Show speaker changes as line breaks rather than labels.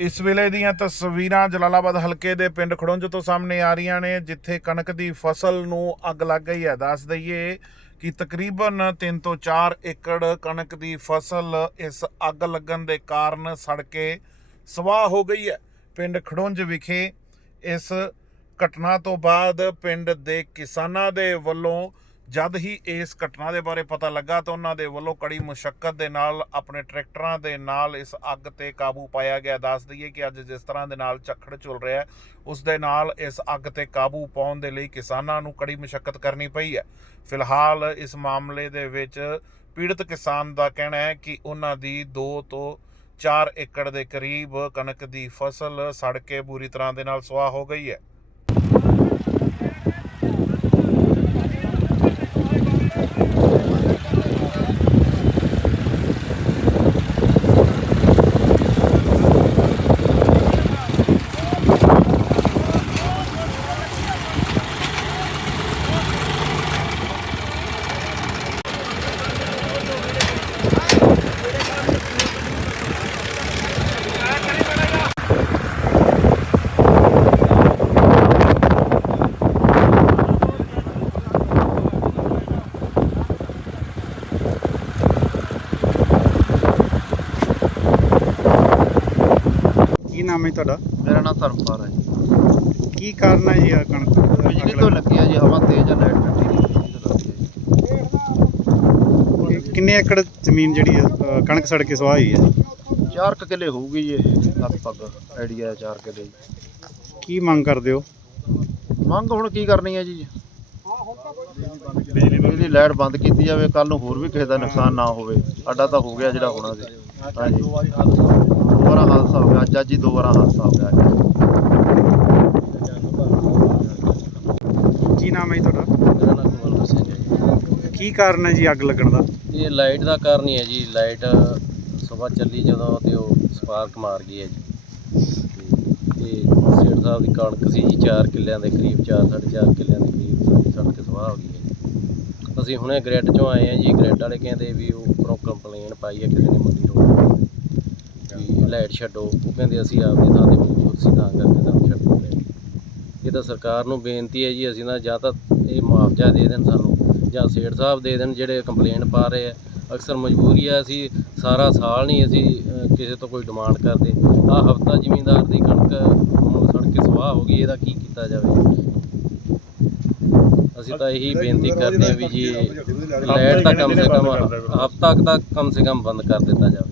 ਇਸ ਵੇਲੇ ਦੀਆਂ ਤਸਵੀਰਾਂ ਜਲਾਲਾਬਾਦ ਹਲਕੇ ਦੇ ਪਿੰਡ ਖੜੁੰਜ ਤੋਂ ਸਾਹਮਣੇ ਆ ਰਹੀਆਂ ਨੇ, ਜਿੱਥੇ ਕਣਕ ਦੀ ਫਸਲ ਨੂੰ ਅੱਗ ਲੱਗ ਗਈ ਹੈ। ਦੱਸ ਦਈਏ ਕਿ ਤਕਰੀਬਨ 3 ਤੋਂ 4 ਏਕੜ ਕਣਕ ਦੀ ਫਸਲ ਇਸ ਅੱਗ ਲੱਗਣ ਦੇ ਕਾਰਨ ਸੜ ਕੇ ਸਵਾਹ ਹੋ ਗਈ ਹੈ। ਪਿੰਡ ਖੜੁੰਝ ਵਿਖੇ ਇਸ ਘਟਨਾ ਤੋਂ ਬਾਅਦ ਪਿੰਡ ਦੇ ਕਿਸਾਨਾਂ ਦੇ ਵੱਲੋਂ ਜਦ ਹੀ ਇਸ ਘਟਨਾ ਦੇ ਬਾਰੇ ਪਤਾ ਲੱਗਾ ਤਾਂ ਉਹਨਾਂ ਦੇ ਵੱਲੋਂ ਕੜੀ ਮੁਸ਼ਕਲ ਦੇ ਨਾਲ ਆਪਣੇ ਟਰੈਕਟਰਾਂ ਦੇ ਨਾਲ ਇਸ ਅੱਗ ਤੇ ਕਾਬੂ ਪਾਇਆ ਗਿਆ। ਦੱਸ ਦਈਏ ਕਿ ਅੱਜ ਜਿਸ ਤਰ੍ਹਾਂ ਦੇ ਨਾਲ ਝੱਖੜ ਚੱਲ ਰਿਹਾ ਉਸ ਦੇ ਨਾਲ ਇਸ ਅੱਗ ਤੇ ਕਾਬੂ ਪਾਉਣ ਦੇ ਲਈ ਕਿਸਾਨਾਂ ਨੂੰ ਕੜੀ ਮੁਸ਼ਕਲ ਕਰਨੀ ਪਈ ਹੈ। ਫਿਲਹਾਲ ਇਸ ਮਾਮਲੇ ਦੇ ਵਿੱਚ ਪੀੜਤ ਕਿਸਾਨ ਦਾ ਕਹਿਣਾ ਹੈ ਕਿ ਉਹਨਾਂ ਦੀ 2 ਤੋਂ 4 ਏਕੜ ਦੇ ਕਰੀਬ ਕਣਕ ਦੀ ਫਸਲ ਸੜ ਕੇ ਬੁਰੀ ਤਰ੍ਹਾਂ ਦੇ ਨਾਲ ਸੁਆਹ ਹੋ ਗਈ ਹੈ।
ਨਾਮ ਹੈ ਤੁਹਾਡਾ?
ਮੇਰਾ ਨਾਮ ਧਰਮਪਾਲ ਹੈ ਜੀ।
ਕੀ ਕਾਰਨ ਹੈ ਜੀ ਆ ਕਣਕ? ਦਾ
ਬਿਜਲੀ ਤੋਂ ਲੱਗੀ ਆ ਜੀ ਹਵਾ ਤੇਜ਼ ਆ ਲਾਈਟ ਕੱਟੀ ਬਿਜਲੀ ਤੋਂ ਲੱਗੀ ਆ
ਦਾ? ਕਿੰਨੇ ਏਕੜ ਜ਼ਮੀਨ ਜਿਹੜੀ ਹੈ ਅ, ਕਣਕ ਸੜ ਕੇ ਸੁਆਹ ਹੋਈ ਹੈ।
ਚਾਰ ਕੁ ਕਿੱਲੇ ਹੋਊਗੀ ਜੀ ਇਹ ਲਗਭਗ ਆਈਡੀਆ ਚਾਰ ਕਿੱਲੇ ਜੀ।
ਕੀ ਮੰਗ ਕਰਦੇ ਹੋ?
ਮੰਗ ਹੁਣ ਕੀ ਕਰਨੀ ਹੈ ਜੀ? ਬਿਜਲੀ ਲਾਈਟ ਬੰਦ ਕੀਤੀ ਜਾਵੇ ਕੱਲ ਨੂੰ ਹੋਰ ਵੀ ਕਿਸੇ ਦਾ ਨੁਕਸਾਨ ਨਾ ਹੋਵੇ। ਸਾਡਾ ਤਾਂ ਹੋ ਗਿਆ ਜਿਹੜਾ ਹੋਣਾ ਸੀ। ਹਾਂਜੀ। ਦੋ ਵਾਰਾ ਹਾਦਸਾ ਹੋ ਗਿਆ। ਅੱਜ ਅੱਜ ਹੀ ਦੋ ਵਾਰਾ ਹਾਦਸਾ ਹੋ ਗਿਆ।
ਕੀ ਨਾਮ ਹੈ ਜੀ ਤੁਹਾਡਾ?
ਮੇਰਾ ਨਾਮ ਕਮਲਦਰ ਸਿੰਘ ਹੈ ਜੀ।
ਕੀ ਕਾਰਨ ਹੈ ਜੀ ਅੱਗ ਲੱਗਣ ਦਾ?
ਇਹ ਲਾਈਟ ਦਾ ਕਾਰਨ ਹੀ ਹੈ ਜੀ। ਲਾਈਟ ਸਵੇਰ ਚੱਲੀ ਜਦੋਂ ਤੇ ਉਹ ਸਪਾਰਕ ਮਾਰ ਗਈ ਹੈ ਜੀ। ਤੇ ਇਹ ਸੇਠ ਸਾਹਿਬ ਦੀ ਕਣਕ ਸੀ ਜੀ 4 ਕਿੱਲਿਆਂ ਦੇ ਕਰੀਬ 4 4.5 ਕਿੱਲਿਆਂ ਦੇ ਕਰੀਬ। ਸਾਡੀ ਸੜ ਕੇ ਸਵਾਹ ਹੋ ਗਈ ਹੈ ਅਸੀਂ ਹੁਣੇ ਗ੍ਰੈਡ ਚੋਂ ਆਏ ਹਾਂ ਜੀ ਗ੍ਰੈਡ ਵਾਲੇ ਕਹਿੰਦੇ ਵੀ ਉਹ ਉੱਪਰੋਂ ਕੰਪਲੇਨ ਪਾਈ ਹੈ ਕਿਸੇ ਨੇ ਮੰਡੀ ਰੋਡ ਵੀ ਲਾਈਟ ਛੱਡੋ, ਉਹ ਕਹਿੰਦੇ ਅਸੀਂ ਆਪਦੀ ਥਾਂ ਤੇ ਮੌਜੂਦ ਸੀ ਤਾਂ ਕਰਕੇ ਸਾਨੂੰ ਛੱਡੋ ਲਾਈਟ ਇਹ ਤਾਂ ਸਰਕਾਰ ਨੂੰ ਬੇਨਤੀ ਹੈ ਜੀ, ਅਸੀਂ ਤਾਂ ਜਾਂ ਤਾਂ ਇਹ ਮੁਆਵਜ਼ਾ ਦੇ ਦੇਣ ਸਾਨੂੰ, ਜਾਂ ਸੇਠ ਸਾਹਿਬ ਦੇ ਦੇਣ ਜਿਹੜੇ ਕੰਪਲੇਂਟ ਪਾ ਰਹੇ ਆ। ਅਕਸਰ ਮਜਬੂਰੀ ਆ, ਅਸੀਂ ਸਾਰਾ ਸਾਲ ਨਹੀਂ ਅਸੀਂ ਕਿਸੇ ਤੋਂ ਕੋਈ ਡਿਮਾਂਡ ਕਰਦੇ। ਆ ਹਫਤਾ ਜ਼ਿਮੀਂਦਾਰ ਦੀ ਕਣਕ, ਹੁਣ ਸੜ ਕੇ ਸਵਾਹ ਹੋ ਗਈ, ਇਹਦਾ ਕੀ ਕੀਤਾ ਜਾਵੇ? ਅਸੀਂ ਤਾਂ ਇਹੀ ਬੇਨਤੀ ਕਰਦੇ ਹਾਂ ਵੀ ਜੀ ਲਾਈਟ ਦਾ ਕਮ ਸੇ ਕਮ ਹਫਤਾ ਤੱਕ ਕਮ ਸੇ ਕਮ ਬੰਦ ਕਰ ਦਿੱਤਾ ਜਾਵੇ।